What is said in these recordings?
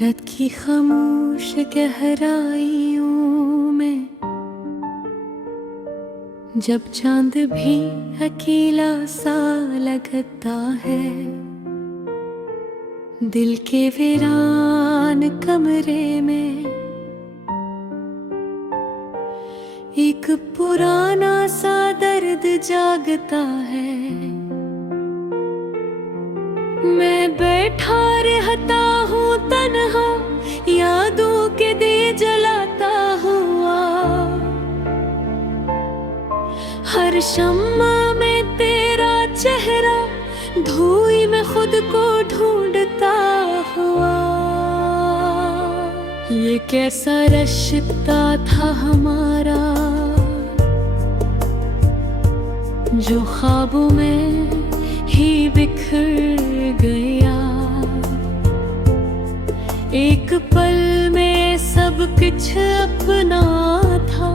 रात की खामोश गहराइयों में जब चांद भी अकेला सा लगता है, दिल के वीरान कमरे में एक पुराना सा दर्द जागता है। मैं बैठा रहता हूँ तन्हा, यादों के दिए जलाता हुआ, हर शम्मा में तेरा चेहरा, धोई में खुद को ढूंढता हुआ। ये कैसा रिश्ता था हमारा, जो ख्वाबों में ही बिखर गया। एक पल में सब कुछ अपना था,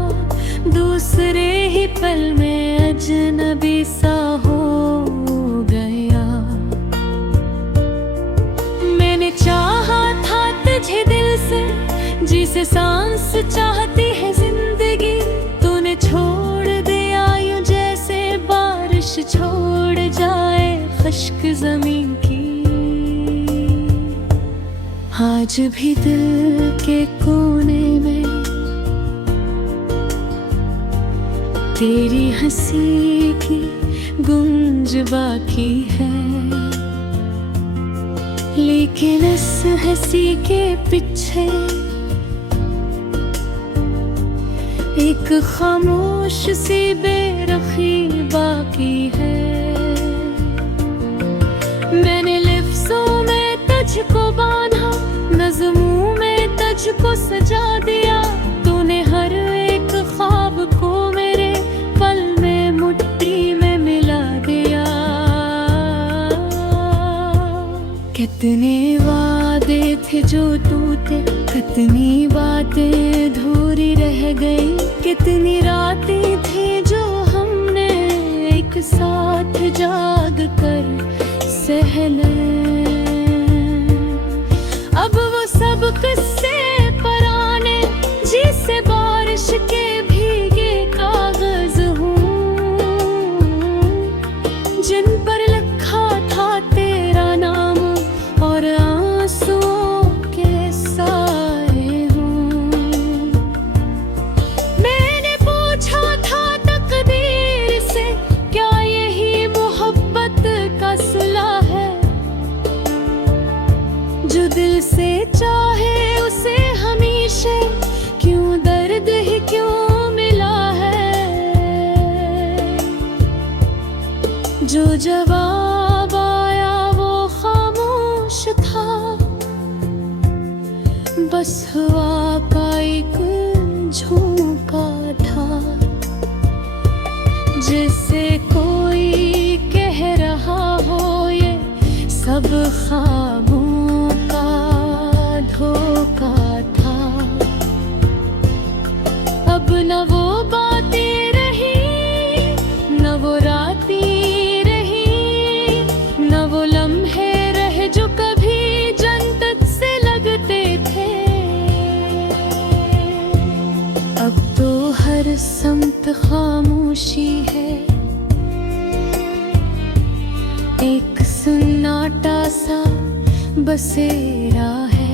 दूसरे ही पल में अजनबी सा हो गया। मैंने चाहा था तुझे दिल से, जिसे सांस चाहती है जिंदगी, तूने छोड़ दिया यूं जैसे बारिश छोड़ जाए खुश्क ज़मीन की। आज भी दिल के कोने में तेरी हंसी की गूंज बाकी है, लेकिन इस हंसी के पीछे एक खामोश सी बेरखी बाकी है। मैंने लफ्ज़ों में तुझको बांधा, नज़्मों में तुझको सजा दिया, तूने हर एक ख्वाब को मेरे पल में मुट्ठी में मिला दिया। कितने वादे थे जो टूटे, कितनी बातें अधूरी रह गई, कितनी रातें थी जो हमने एक साथ जाग कर सहले। अब वो सब किस्से पुराने, जिसे बारिश के भीगे कागज हूँ, जिन पर लिखा था तेरा नाम और आंसुओं के साए हूँ। मैंने पूछा था तकदीर से, क्या यही मोहब्बत का सिला है, जो दिल से चाहे उसे हमेशा क्यों दर्द ही क्यों मिला है। जो जवाब आया वो खामोश था, बस हवा का एक झोंका था, जिससे कोई कह रहा हो ये सब ख्वाबों का धोखा था। अब न वो बातें रही, न वो रातें रही, न वो लम्हे रहे जो कभी जन्नत से लगते थे। अब तो हर सम्त खामोशी है, एक सन्नाटा सा बसेरा है,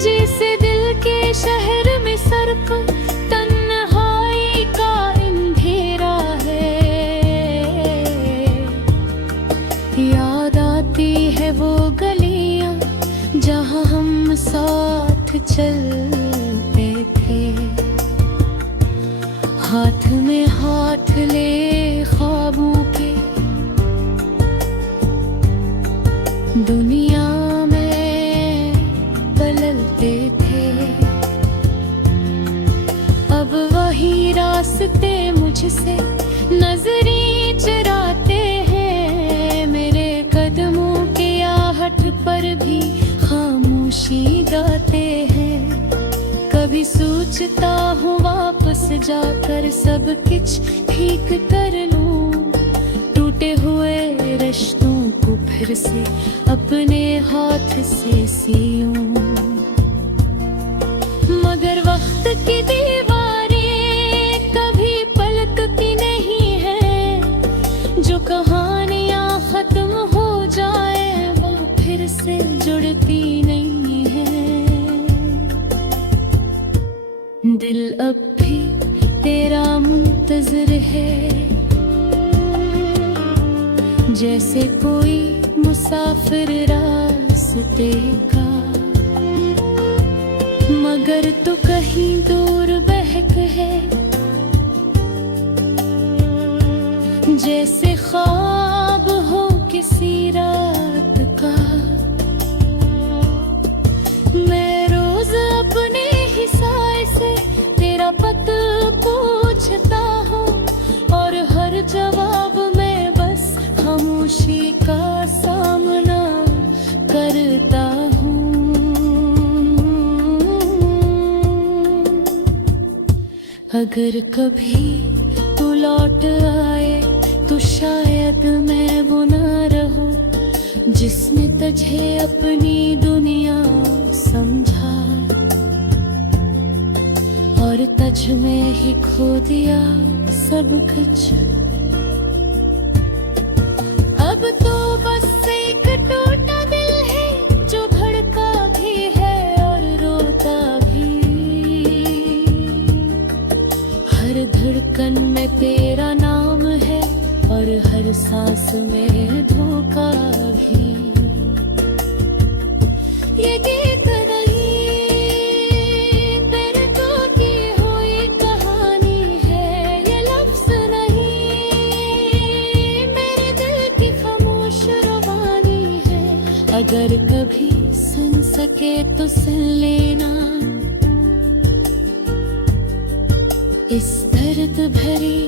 जैसे दिल के शहर में सर पर तन्हाई का अंधेरा है। याद आती है वो गलियां जहां हम साथ चलते थे, हाथ में हाथ ले ख्वाबों के दुनिया में बदलते थे। अब वही रास्ते मुझसे नजरें चुराते हैं, मेरे कदमों के आहट पर भी खामोशी गाते हैं। कभी सोचता हूँ वापस जाकर सब कुछ ठीक कर लूं, टूटे हुए रिश्तों को फिर से अपने हाथ से सियूं। मगर वक्त की दीवारें कभी पलटती नहीं है, जो कहानियां खत्म हो जाए वो फिर से जुड़ती नहीं है। दिल अब भी तेरा मुंतज़िर है, जैसे कोई मुसाफिर रास्ते का, मगर तू कहीं दूर बहक है। जैसे ख्वाब हो किसी रात का, मैं रोज अपने ही साए से तेरा पता पूछता हूँ, और हर जवाब में बस खामोशी का सामना करता हूँ। अगर कभी तू लौट आए तो शायद मैं वो ना रहूं जिसने तुझे अपनी दुनिया समझा, और तुझ में ही खो दिया सब कुछ। अब तो बस एक टूटा दिल है जो धड़का भी है और रोता भी। हर धड़कन में तेरा नाम है और हर सांस में धोखा भी। ये गीत नहीं तेरे को की हुई कहानी है, ये लफ्ज नहीं मेरे दिल की खामोश रवानी है। अगर कभी सुन सके तो सुन लेना इस दर्द भरी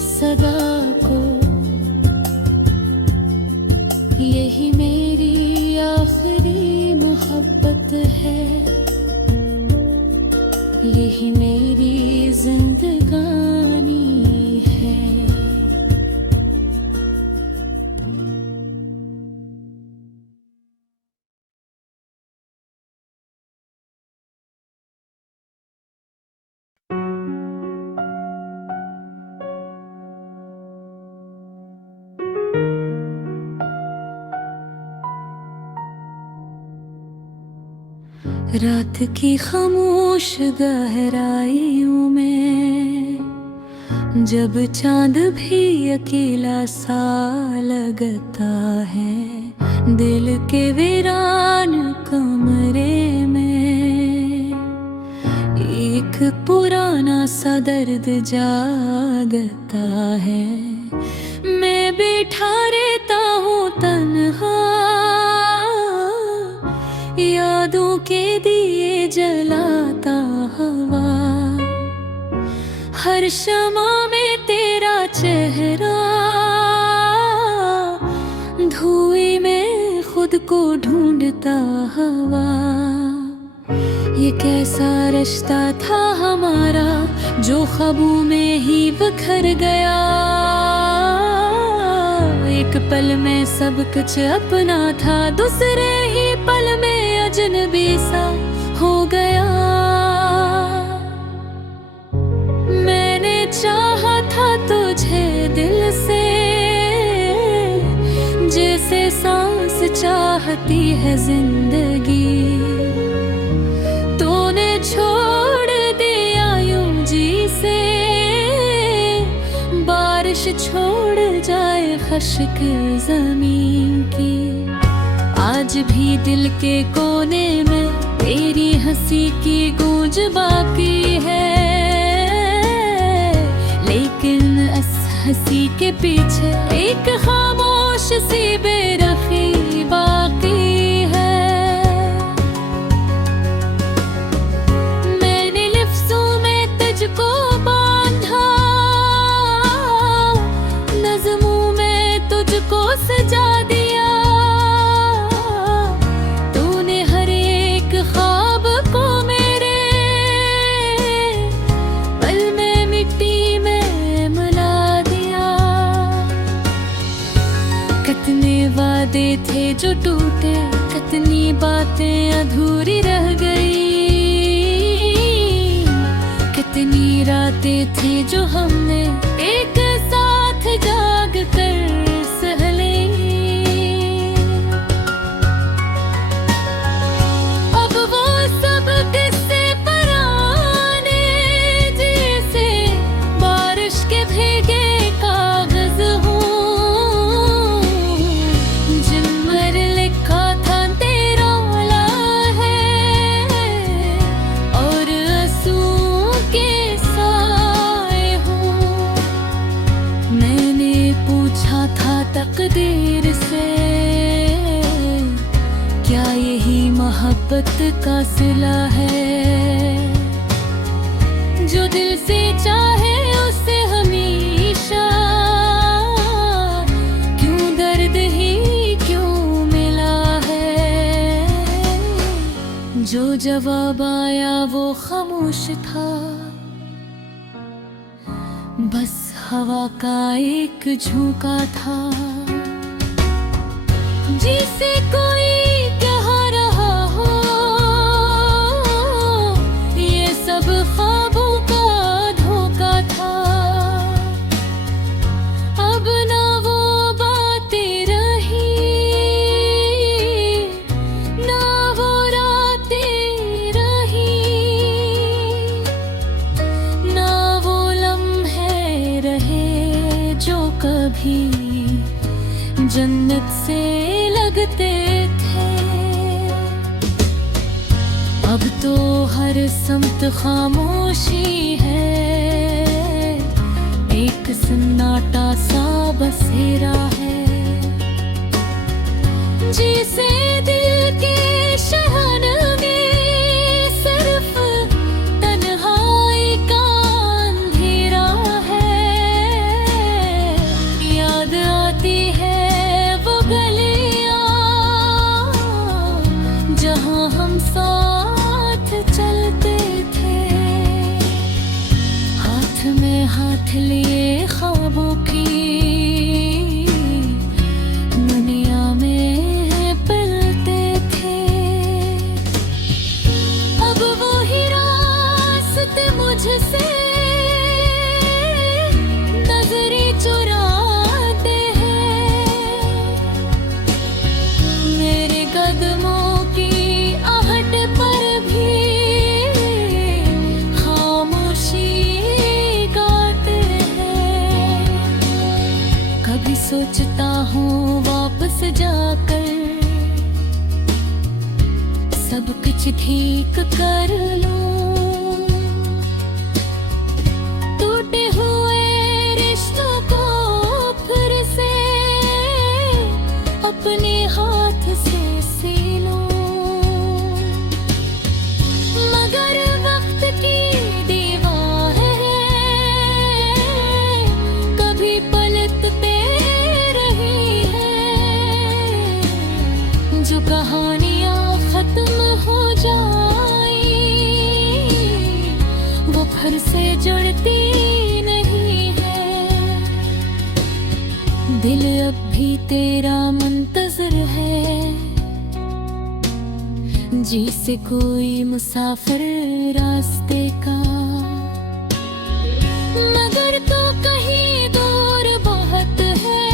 सदा को। यही मेरी आखिरी मोहब्बत है, यही मेरी जिंदगानी है। रात की खामोश गहराइयों में जब चांद भी अकेला सा लगता है, दिल के वीरान कमरे में एक पुराना सा दर्द जागता है। मैं बैठा रहता हूँ तन्हा, यादों के दिए जलाता हवा। हर शमा में तेरा चेहरा, धुएं में खुद को ढूंढता हवा। ये कैसा रिश्ता था हमारा जो ख्वाबों में ही बिखर गया। एक पल में सब कुछ अपना था, दूसरे ही पल में अजनबी सा हो गया। मैंने चाहा था तुझे दिल से, जैसे सांस चाहती है जिंदगी। तूने छोड़ दिया यूं जी से, बारिश छोड़ जाए खश्क जमीन की। आज भी दिल के कोने में तेरी हंसी की गूंज बाकी है, लेकिन इस हंसी के पीछे एक खामोश सी बेरखी बाकी है। मैंने लफ्जों में तुझको बांधा, नज़्मों में तुझको सजा दिया। कितने थे जो हमने एक साथ जाग कर सह ली। अब वो सब किस्से पुराने जैसे बारिश के भीगे कागज हों, जिन पर लिखा था तेरा है और आंसुओं के साए हों। मैंने पूछा था तकदीर से, क्या यही मोहब्बत का सिला है? जो दिल से चाहे उससे हमेशा, क्यों दर्द ही क्यों मिला है? जो जवाब आया वो खामोश था, बस हवा का एक झोंका था। जिसे कोई कह रहा हो ये सब ख्वाबों का धोखा था। अब ना वो बातें रही, ना वो रातें रही, ना वो लम्हे रहे जो कभी जन्नत से लगते थे। अब तो हर समत खामोशी है, एक सन्नाटा सा बसेरा है। जिसे दिल के शहनवे सिर्फ तन्हाई का अंधेरा है। याद आती है वो गलियां जहां हम साथ चलते थे, हाथ में हाथ लिए ख्वाबों की दुनिया में पलते थे। अब वो ही रास्ते मुझसे नजरें चुराते हैं। मेरे कदमों की आहट पर भी खामोशी गाते हैं। कभी सोचता हूँ वापस जाकर सब कुछ ठीक कर लूं, टूटे हुए रिश्तों को फिर से अपने हाथ से सी लूं। मगर वक्त की दीवार है, कभी पलटते रही है। जो कहानियां खत्म हो जाई वो फिर से जुड़ती नहीं है। दिल अब भी तेरा मुंतजर है, जिसे कोई मुसाफिर रास्ते का। मगर तो कहीं दूर बहुत है,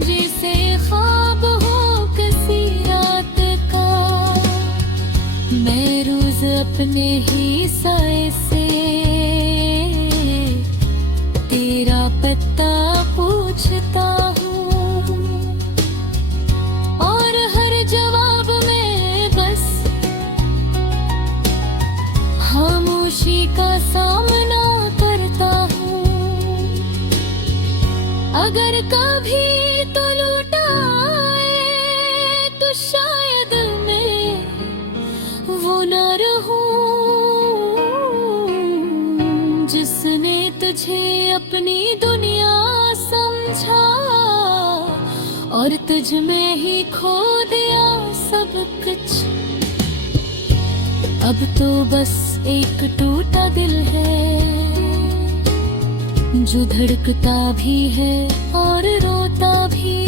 जिसे ख्वाब हो किसी रात का। मैं रोज अपने ही साए से तेरा पता पूछता हूँ, और हर जवाब में बस खामोशी का सामना करता हूँ। अगर कभी तो लौटाए तो शायद मैं वो न रहूं जिसने तुझे अपनी दुनिया समझा और तुझ में ही खो दिया सब कुछ। अब तो बस एक टूटा दिल है जो धड़कता भी है और रोता भी।